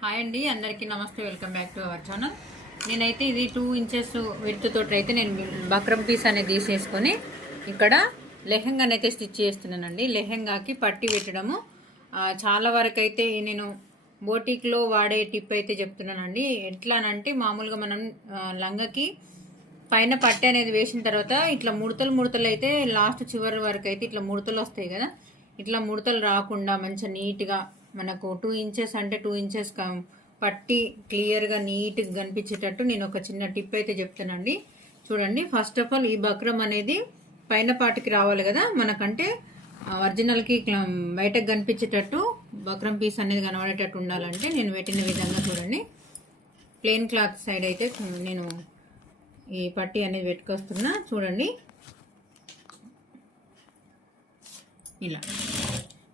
Hi అండి, అందరికీ నమస్తే. Welcome back to our channel. నేనైతే ఇది 2 ఇంచెస్ విడ్త్ తోటి అయితే నేను బక్రం పీస్ అనేది తీసేసుకొని ఇక్కడ లెహెంగాని అయితే స్టిచ్ చేస్తున్నానండి. లెహెంగాకి పట్టి పెట్టడము చాలా వరకు అయితే నేను బోటిక్లో వాడే టిప్ అయితే చెప్తున్నానండి. ఎట్లానంటే మామూలుగా మనం లంగకి పైన పట్టి అనేది వేసిన తర్వాత ఇట్లా ముడతలు అయితే లాస్ట్ చివరి వరకు అయితే ఇట్లా ముడతలు వస్తాయి కదా. ఇట్లా ముడతలు రాకుండా మంచిగా నీట్గా మనకు 2 ఇంచెస్ అంటే 2 ఇంచెస్ పట్టి క్లియర్గా నీట్గా కనిపించేటట్టు నేను ఒక చిన్న టిప్ అయితే చెప్తానండి. చూడండి, ఫస్ట్ ఆఫ్ ఆల్ ఈ బక్రం అనేది పైన పాటికి రావాలి కదా మనకంటే ఒరిజినల్కి బయటకు కనిపించేటట్టు బక్రం పీస్ అనేది కనబడేటట్టు ఉండాలంటే నేను పెట్టిన విధంగా చూడండి, ప్లెయిన్ క్లాత్ సైడ్ అయితే నేను ఈ పట్టి అనేది పెట్టుకొస్తున్నా. చూడండి, ఇలా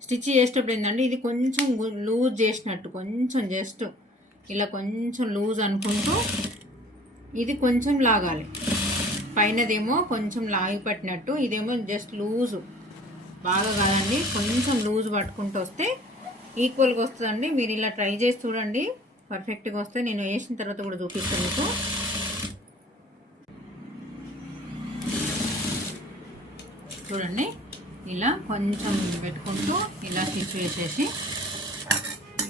స్టిచ్ చేసేటప్పుడు ఏంటంటే ఇది కొంచెం లూజ్ చేసినట్టు, కొంచెం జస్ట్ ఇలా కొంచెం లూజ్ అనుకుంటూ ఇది కొంచెం లాగాలి. పైనదేమో కొంచెం లాగి పట్టినట్టు, ఇదేమో జస్ట్ లూజు, బాగా కాదండి, కొంచెం లూజ్ పట్టుకుంటూ వస్తే ఈక్వల్గా వస్తుందండి. మీరు ఇలా ట్రై చేసి చూడండి, పర్ఫెక్ట్గా వస్తే నేను వేసిన తర్వాత కూడా చూపిస్తాను మీకు. చూడండి, ఇలా కొంచెం పెట్టుకుంటూ ఇలా స్టిచ్ వేసేసి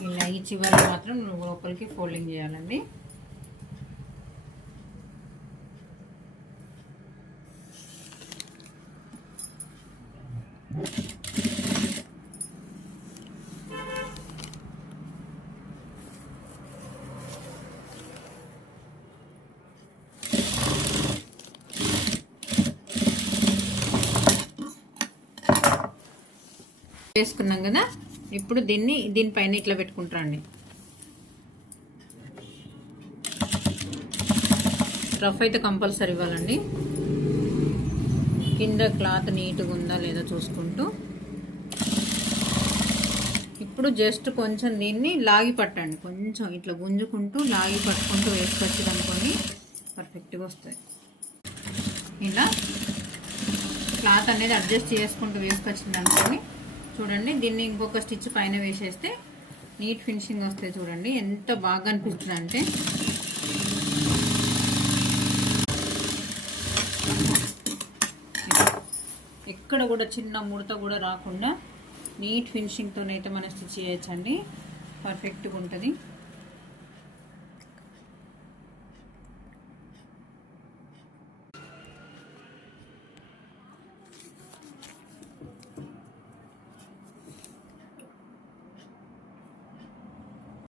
ఇలా ఈ చివరి మాత్రం లోపలికి ఫోల్డింగ్ చేయాలండి. వేసుకున్నాం కదా, ఇప్పుడు దీనిపైన ఇట్లా పెట్టుకుంటారండి. రఫ్ అయితే కంపల్సరీ ఇవ్వాలండి. కింద క్లాత్ నీట్గా ఉందా లేదా చూసుకుంటూ ఇప్పుడు జస్ట్ కొంచెం దీన్ని లాగి పట్టండి, కొంచెం ఇట్లా గుంజుకుంటూ లాగి పట్టుకుంటూ వేసుకొచ్చి అనుకోని పర్ఫెక్ట్గా వస్తాయి. ఇలా క్లాత్ అనేది అడ్జస్ట్ చేసుకుంటూ వేసుకొచ్చింది అనుకోని చూడండి, దీన్ని ఇంకొక స్టిచ్ పైన వేసేస్తే నీట్ ఫినిషింగ్ వస్తాయి. చూడండి ఎంత బాగా అనిపిస్తుంది అంటే, ఎక్కడ కూడా చిన్న ముడత కూడా రాకుండా నీట్ ఫినిషింగ్తోనైతే మనం స్టిచ్ చేయొచ్చండి. పర్ఫెక్ట్గా ఉంటుంది.